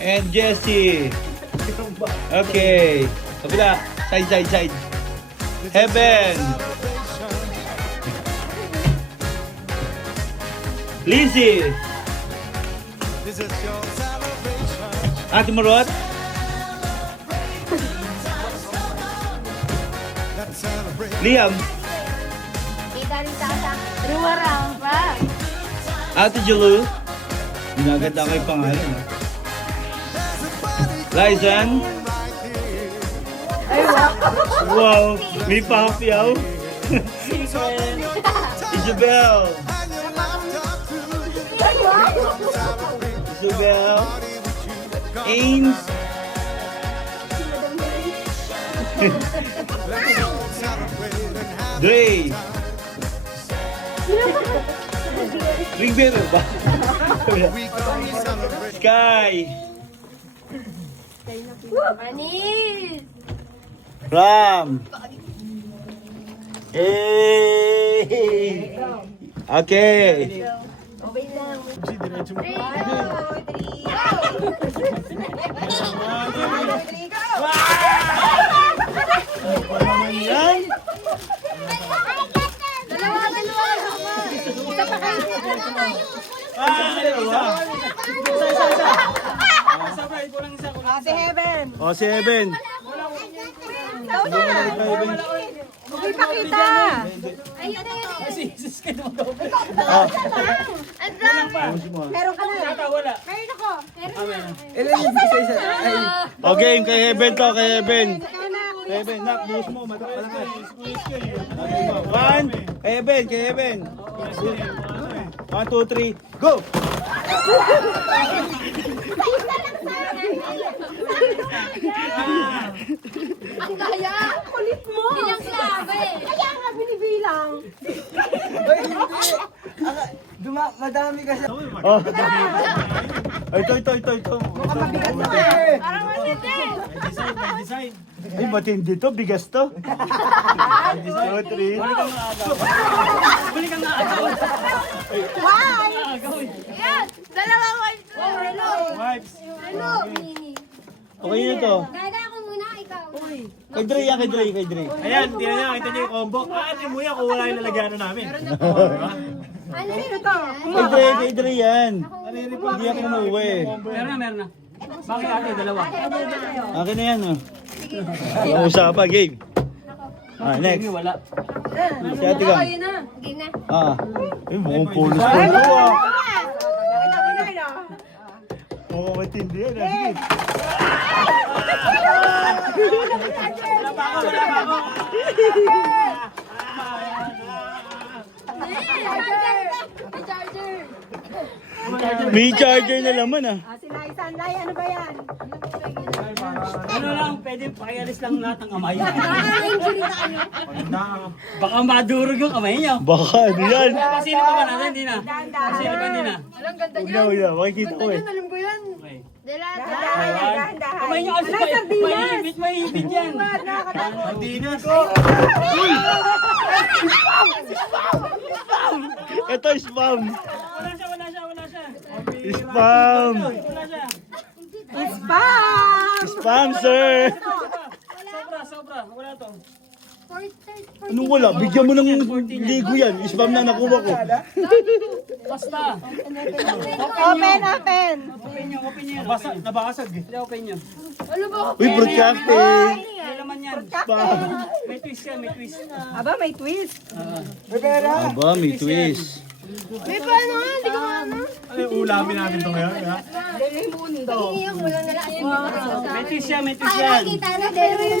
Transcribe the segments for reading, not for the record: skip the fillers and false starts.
And Jessie. Okay. Kabila. Side. Heaven. Lizzie. Ate Marot. Liam. Kita rin tata. Ruwarang pa. Ate Julu. Ginaganda ko yung pangalan. Lizen. Ay, Wow. May pahapyaw. Isabel. Isabel. Ains. Dre. Ring bearer ba? Sky. Manis. Ram. Hey. Okay. Okay lang. 3, 2, 3, Yan. Dalawa. Isa pa kayo. Si Heaven. O, si Eben. Daw na. Hindi pa kita. Ayun. Oh. Ang dami. Meron ka na. Meron ako. O, game kay Eben to, kay Eben. Kay Eben, nak, buhos mo, malakas. One, kay Eben, kay Eben. 1, 2, 3, go! Ang kaya. Kulit mo. Ilang sabi. Kaya nga binibilang. Madami kasi. Oh. Ito. Mabigat mo eh. Parang matindi. Ay, matindi to, bigas to. 1, 2, 3. Yan. Dalawang white. Hello. Hello. Okay na to. Dada ako muna, ikaw. Kay Dre yan, kay Dre. Ayan, tingnan niyo, kita niyo yung combo. Ano mo yan kung wala yung lalagyan namin? Ano Sino to? Kay Dre yan. Hindi ako umuwi. Meron na. Bakit ate, dalawa? Akin na yan, oh. Ang usapan, game. Next. Wala. Si Ate Gang. Game na. Ay, mukhang pulos po ito, ah. Mukhang matindi yan, ah. Sige. Wala pa ako. May charger na laman, ah. Si Laisan. Lai, ano ba yan? Ano lang, pwede pakialis lang lahat ng kamay. Injury na kayo. Baka madurog yung kamay niyo. Baka, ano yan? Pasili pa ba natin? Hindi na. Pasili pa, hindi na. Alang ganda Huwag niya. na. Makikita ko, eh. Alam ko yan. Okay. Dalada. Dahan-dahan. Kamay niyo kasi mahihipit yan. Dinas ko. Ito, spam. Wala siya. Spam. Wala siya. Spam! Spam, sir. Sobra. Wala to. Anong wala? Bigyan mo ng ligo yan. Spam na nakuha ko. Basta. Open. Open nyo. Nabasag eh. Open nyo. Ano ba? Uy, broadcasting. May laman yan. Spam. May twist yan, may twist. Aba, may twist. Aba, may twist. May paano nga? Hindi ko ano. Ano yung ulamin natin ito ngayon? Iiyak mo lang nila. May twist yan. Para kita na din.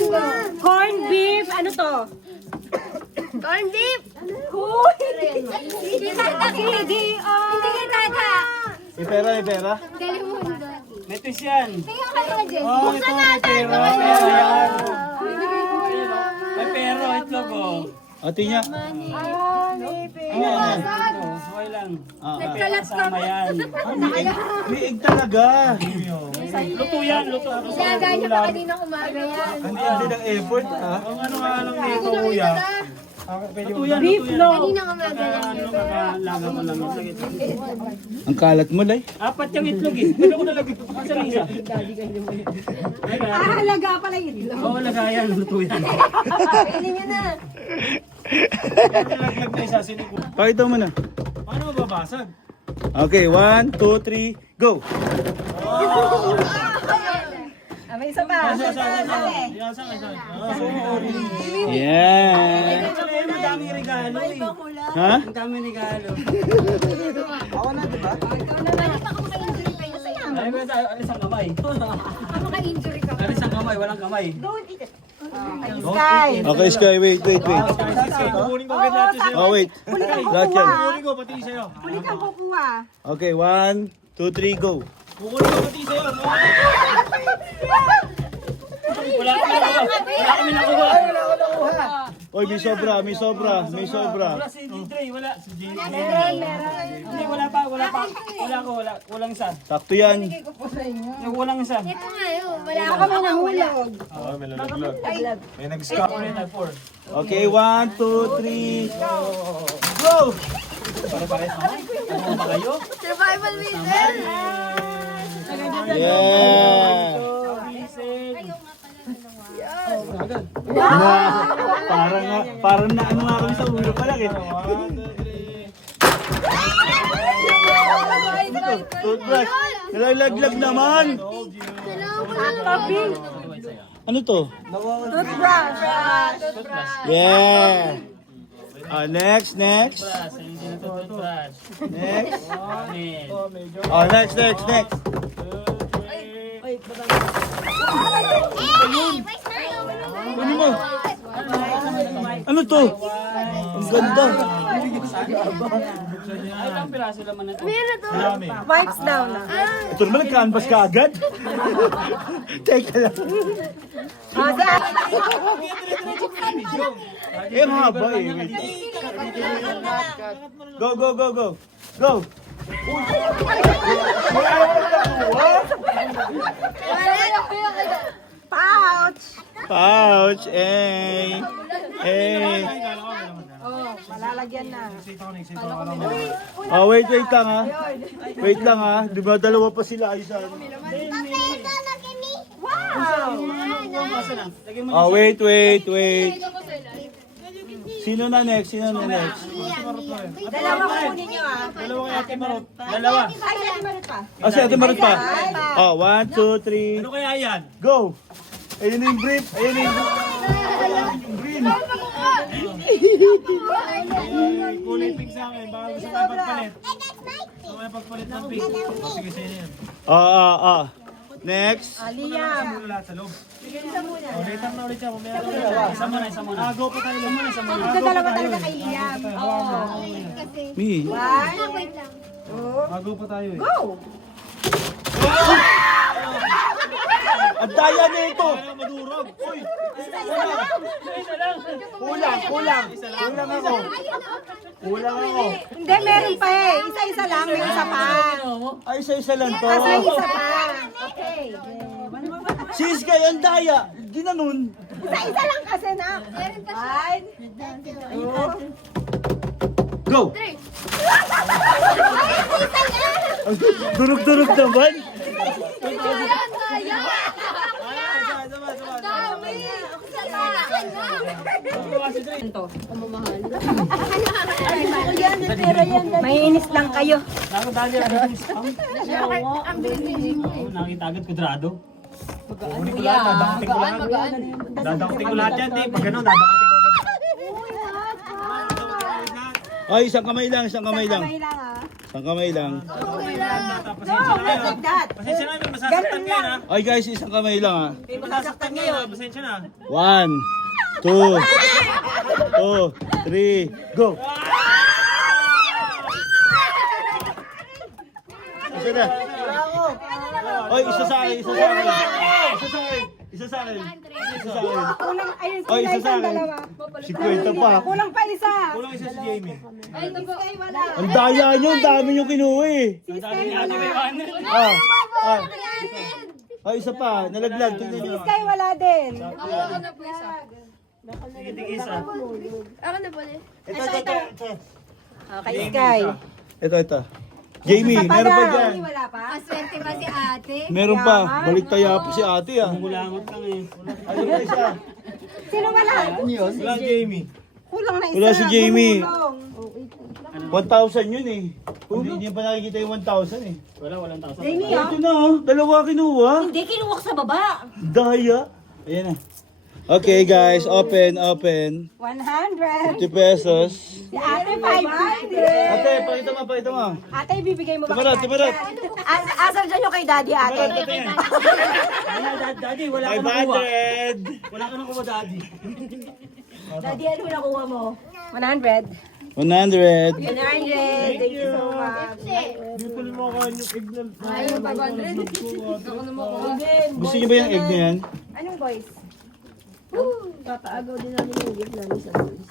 Corn beef. Ano to? Corn beef. Huy! Hindi kita. Hindi kita. May pera. Galing mo. May twist yan. Tingnan ka na dyan. Oh, ito may pera. May pera yan. May pera. Itlog oh. Ate niya. Ano yan? Okay lang. Nagkalat ka Kasama ba? yan. May egg talaga. Luto yan. Luto. Ilaga niya pa kanina umaga yan. Hindi ng effort, ha? Ang ano nga lang nito kuya. Beef long. Kanina ka magalang. Kakalaga mo lang. Sige. Ang kalat mo, Day. Apat yung itlog eh. Pwede ko nalagay. Asan ang isa? Halaga pala yun. Oo, lagayan. Luto yan. Kainin niyo na. Nalaglag na isa. Siniko. Pakita mo na. Paano mababasag? Okay, 1, 2, 3, go! May isa pa. Yeah! Ang daming regalo eh. Ha? Ang daming regalo. Ako na, di ba? Balik ako maka-injury kayo sa'yo. Ay, may alis ang kamay. Maka-injury ka. Alis ang kamay, walang kamay. Sky. Okay, Sky, wait. Kukunin ko agad natin sa'yo. Oh, wait. Lahat yan. Kukunin ko pati sa'yo. Huli kang kukuha. Okay, 1, 2, 3, go! Kukunin ko pati sa'yo. Wala kami nakuha. Oy, may sobra. Wala si Dre, wala. Hindi, wala pa. Walang isa. Sakto yan. Walang isa. Ito nga yun. Wala Ako may nahulog. Okay, 1, 2, 3, go! Ano ba kayo? Survival mission. Yeah! Parang na ano nga kami sa ulo pa lang eh. Toothbrush. Nalaglag naman. Ano to? Toothbrush. Yeah. Next. Toothbrush. Next. Oh, Next. Ano mo? Ano to? Ang ganda. Ay, ilang piraso naman na ito. Meron to. Wipes down na. Ito naman, nag-canvas ka agad. Teka lang. Eh, ang haba eh. Wait. Go. Go! Pouch. Pouch! Eh! Oh, malalagyan na. Oh, wait lang ha. Wait lang ha. Di ba dalawa pa sila ayusan? Wow. Oh, wait. Sino na next? Dalawa kunin nyo ah. Dalawa kay Ate Marot. Dalawa. Ay, ay, meron pa. Ah, si Ate Marot pa. Oh, 1, 2, 3, Ano kaya yan? go! Ayun na yung brief. Green. Kulay pink sa akin. Baka gusto tayo pagpalit. Gusto tayo pagpalit ng pink. Sige, sa'yo yan. Next. Liam. Muna lahat sa loob. Ulit siya. Isa muna. Go pa tayo. Isa muna. Ito dalawa talaga kay Liam. Me. Wait lang. Go pa tayo eh. Go! Ang daya na ito. Madurog. Uy! Kulang ako. Hindi, meron pa eh. Isa-isa lang, may isa pa. Ay, isa-isa lang to. Kasi isa pa. Okay. Sis kayo, ang daya. Ginanon. Isa-isa lang kasi na. One. Go! Ang durug-durug naman. May inis lang kayo. Nakadali ako ng spam. Ang bilis Nakita agad kudrado. Kunin ko lahat. Dadangting ko lahat yan. Pag gano'n, dadangting ko agad. Ay, isang kamay lang. Kamay lang ah. Isang kamay lang. Pasensya na kayo. Like that. Pasensya na, may masasaktan kayo na. Ay guys, isang kamay lang ha. May masasaktan kayo. Pasensya na. 1, 2, 3, go! Isa na. Oy, isa sa akin. Kulang, ayun, Oy, sila isa sa isang akin. dalawa. 50 pa. Kulang pa isa. Kulang isa si Jamie. Sky wala. Ang daya nyo, ang dami nyo kinuha eh. Dali ni Ate Maywanan. Ay, isa pa. Nalaglag. Tingnan nyo. Sky wala din. Isa. Ako na pala. Ito. Okay, Sky. Ito. Jamie, Isa pa meron pa daw. dyan. Wala pa? Aswerte ba si ate? Meron pa. Balik tayo po si ate ah. Kulangot lang eh. Ano ba isa? Sino wala? Wala Jamie. Kulang na isa. Wala si Jamie. Kulang. 1,000 yun eh. Hindi niya pa nakikita yung 1,000 eh. Walang tao. Jamie, oh. Ito na oh. Dalawa kinuha. Hindi, kinuha ko sa baba. Daya. Ayan na. Okay guys, open. 100. 50 pesos. Si ate, 500. Ate, pakita mo. Ate, ibibigay mo ba Timarat, kay timarat. Ate? Asal dyan yung kay daddy, ate. Timarat, ate yan. Daddy, wala ka nakuha. 500. Wala ka nakuha, Daddy. Daddy, ano nakuha mo? 100. 100. 100. Thank you so much. Dito mo ka yung signal. Ayaw, 500. Ako na makuha. Gusto niyo ba yung egg na yan? Anong boys? Papaagaw din namin yung gift namin sa boys.